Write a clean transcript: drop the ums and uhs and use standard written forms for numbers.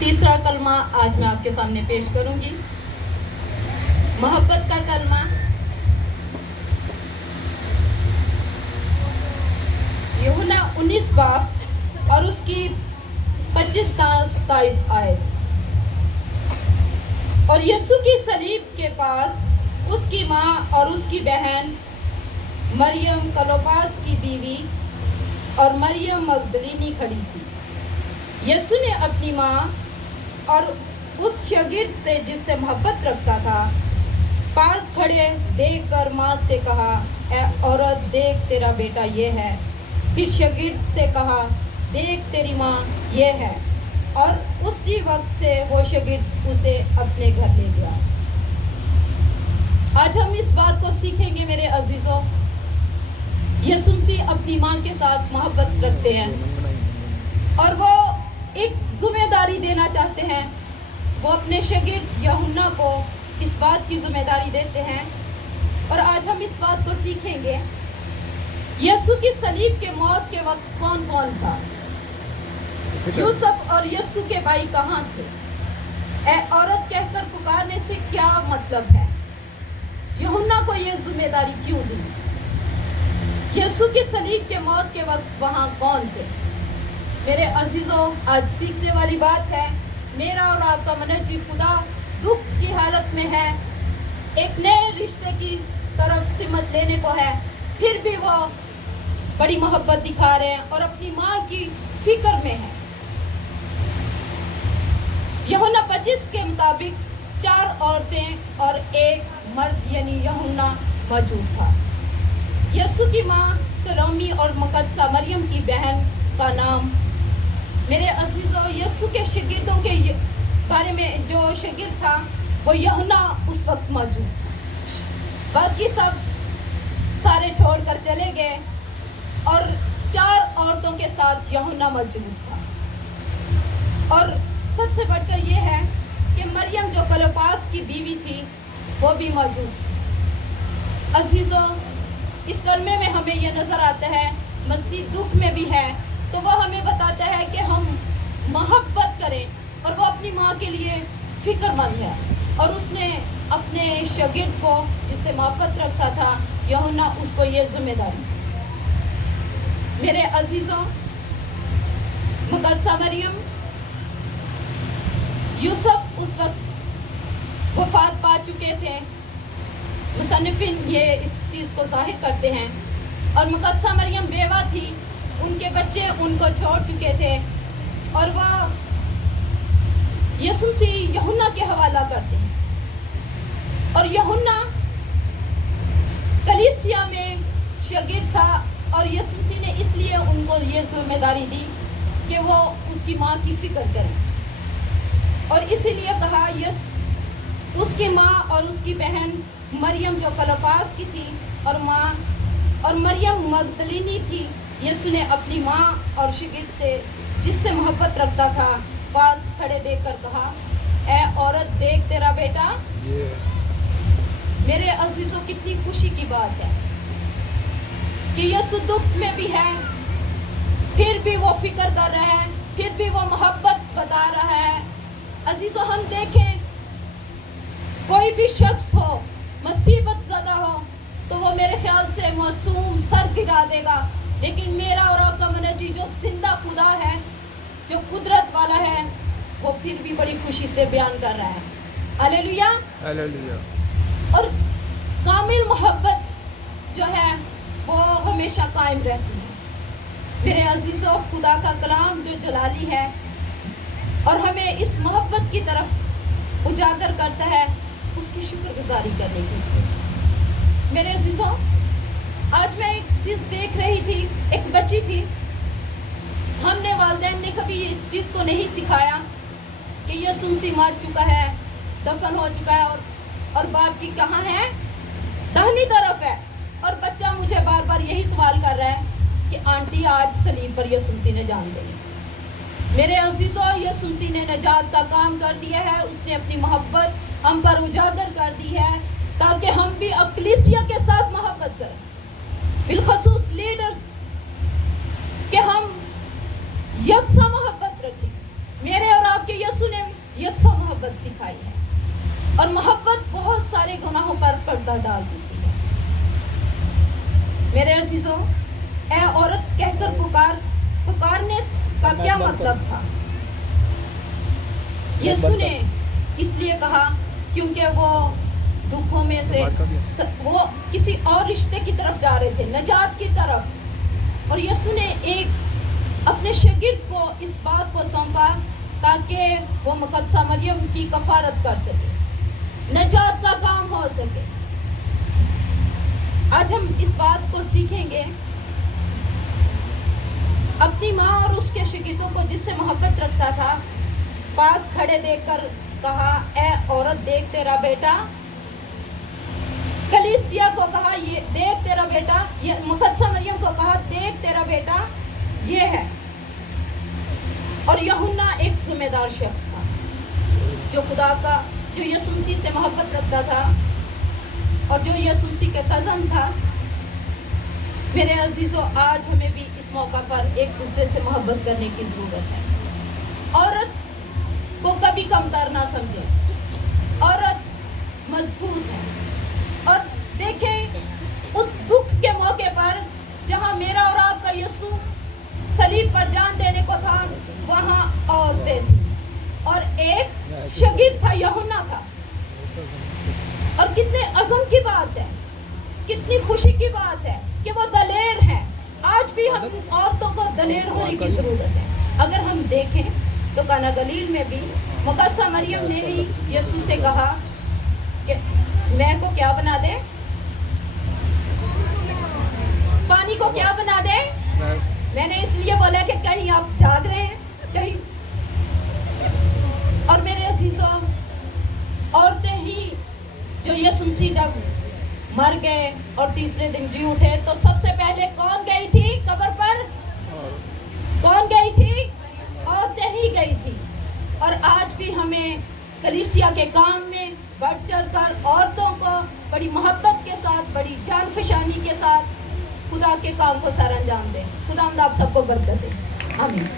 तीसरा कलमा आज मैं आपके सामने पेश करूंगी, मोहब्बत का कलमा। यूहन्ना 19 बाब और उसकी 25-27 आयत। और यीशु की सलीब के पास उसकी माँ और उसकी बहन मरियम क्लोपास की बीवी और मरियम मगदलीनी खड़ी थी। यीशु ने अपनी माँ और उस शागिर्द से जिससे मोहब्बत रखता था पास खड़े देखकर माँ से कहा, ए औरत, देख तेरा बेटा ये है। फिर शागिर्द से कहा, देख तेरी माँ ये है। और उसी वक्त से वो शागिर्द उसे अपने घर ले गया। आज हम इस बात को सीखेंगे मेरे अजीजों, यीशु मसीह अपनी माँ के साथ मोहब्बत रखते हैं और वो एक जिम्मेदारी देना चाहते हैं। वो अपने शागिर्द यूहन्ना को इस बात की जिम्मेदारी देते हैं और आज हम इस बात को सीखेंगे। यीशु की सलीब के मौत के वक्त कौन कौन था? यूसुफ और यीशु के भाई कहाँ थे? ए औरत कहकर पुकारने से क्या मतलब है? यूहन्ना को ये जिम्मेदारी क्यों दी? यीशु की सलीब के मौत के वक्त वहाँ कौन थे? मेरे अजीजों, आज सीखने वाली बात है। मेरा और आपका मनजी खुदा दुख की हालत में है, एक नए रिश्ते की तरफ सिमत लेने को है, फिर भी वो बड़ी मोहब्बत दिखा रहे हैं और अपनी माँ की फिक्र में है। यूहन्ना 25 के मुताबिक 4 औरतें और एक मर्द यानी यूहन्ना मौजूद था। यीशु की माँ सलोमी और मुकद्दसा मरियम की बहन का नाम। मेरे अजीजों, यीशु के शागिर्दों के बारे में जो शागिर्द था वो यूहन्ना उस वक्त मौजूद था। बाकी सब सारे छोड़कर चले गए और 4 औरतों के साथ यूहन्ना मौजूद था। और सबसे बढ़कर ये है कि मरियम जो क्लोपास की बीवी थी वो भी मौजूद थी। अजीजों, इस कलमे में हमें ये नजर आता है मसीह दुख में भी है तो वो हमें बताता है कि हम मोहब्बत करें और वो अपनी माँ के लिए फिक्रमंद है और उसने अपने शागिर्द को जिससे मोहब्बत रखता था यूहन्ना उसको ये जिम्मेदारी। मेरे अजीजों, मुकद्दसा मरियम, यूसुफ उस वक्त वफात पा चुके थे। मुसन्निफिन ये इस चीज़ को जाहिर करते हैं। और मुकद्दसा मरियम बेवा थी, उनके बच्चे उनको छोड़ चुके थे और वह यीशु मसीह यूहन्ना के हवाला करते हैं। और यूहन्ना कलीसिया में शागिर्द था और यीशु मसीह ने इसलिए उनको ये जिम्मेदारी दी कि वो उसकी माँ की फिक्र करें। और इसीलिए कहा उसकी माँ और उसकी बहन मरियम जो क्लोपास की थी और मरियम मगदलीनी थी। यीशु ने अपनी माँ और शागिर्द से जिससे मोहब्बत रखता था पास खड़े देखकर कहा, ए औरत, देख तेरा बेटा। मेरे अजीजों, कितनी खुशी की बात है कि यीशु दुख में भी है, फिर भी वो फिक्र कर रहा है, फिर भी वो मोहब्बत बता रहा है। अजीजों, हम देखें कोई भी शख्स हो मुसीबत ज़दा हो तो वो मेरे ख्याल से मासूम सर गिरा देगा, लेकिन मेरा और आपका मनजी जो जिंदा खुदा है, जो कुदरत वाला है, वो फिर भी बड़ी खुशी से बयान कर रहा है। Hallelujah, hallelujah. और कामिल मोहब्बत जो है वो हमेशा कायम रहती है। मेरे अजीजों, खुदा का कलाम जो जलाली है और हमें इस मोहब्बत की तरफ उजागर करता है, उसकी शुक्रगुजारी करने की। मेरे अजीजों, आज मैं एक चीज़ देख रही थी, एक बच्ची थी। हमने वालिदैन ने कभी इस चीज़ को नहीं सिखाया कि यीशु मसीह मर चुका है, दफन हो चुका है और बाप की कहाँ है? दाहिनी तरफ है। और बच्चा मुझे बार बार यही सवाल कर रहा है कि आंटी, आज सलीब पर यीशु मसीह ने जान दी। मेरे अजीजों, यीशु मसीह ने नजात का काम कर दिया है। उसने अपनी मोहब्बत हम पर उजागर कर दी है ताकि हम भी कलीसिया के साथ मोहब्बत करें, बिलखसूस लीडर्स, कि हम यकसा मोहब्बत रखें। मेरे और आपके यीशु ने मोहब्बत सिखाई है। और मोहब्बत बहुत सारे गुनाहों पर पर्दा डाल देती है। मेरे अजीजों, ए औरत कहकर पुकारने का क्या मतलब था? यीशु ने इसलिए कहा क्योंकि वो दुखों में से वो किसी और रिश्ते की तरफ जा रहे थे, नजात की तरफ। और यीशु ने एक अपने शागिर्द को इस बात को सौंपा ताकि वो मुकद्दसा मरियम की कफारत कर सके, नजात का काम हो सके। आज हम इस बात को सीखेंगे। अपनी माँ और उसके शागिर्दों को जिससे मोहब्बत रखता था, पास खड़े देखकर कहा, ए औरत देख तेरा बेटा। कलीसिया को कहा, ये देख तेरा बेटा। ये मुकद्दसा मरियम को कहा, देख तेरा बेटा ये है। और यूहन्ना एक जिम्मेदार शख्स था जो खुदा का, जो यीशु मसीह से मोहब्बत रखता था और जो यीशु मसीह का कज़न था। मेरे अजीजों, आज हमें भी इस मौका पर एक दूसरे से मोहब्बत करने की ज़रूरत है। औरत को कभी कमतर ना समझे, औरत मजबूत है। और देखें, उस दुख के मौके पर जहां मेरा और आपका यीशु सलीब पर जान देने को था, वहां औरतें थी और एक शागिर्द था, यूहन्ना था। और कितने अज़म की बात है, कितनी खुशी की बात है कि वो दलेर है। आज भी हम औरतों को दलेर होने की जरूरत है। अगर हम देखें तो काना गलील में भी मुकद्दसा मरियम ने ही यीशु से कहा कि मैं को क्या बना दे, पानी को क्या बना दे। मैंने इसलिए बोला कि कहीं आप जाग रहे हैं कहीं। और मेरे अजीजों, औरतें ही जो यीशु मसीह जब मर गए और तीसरे दिन जी उठे, तो सबसे पहले कौन गई थी कब्र पर? कौन गई थी? औरतें ही गई थी। और आज भी हमें कलीसिया के काम में बढ़ चढ़ कर औरतों को बड़ी मोहब्बत के साथ, बड़ी जान फशानी के साथ खुदा के काम को सर अंजाम दें। खुदा आप सबको बरकत दे। आमीन।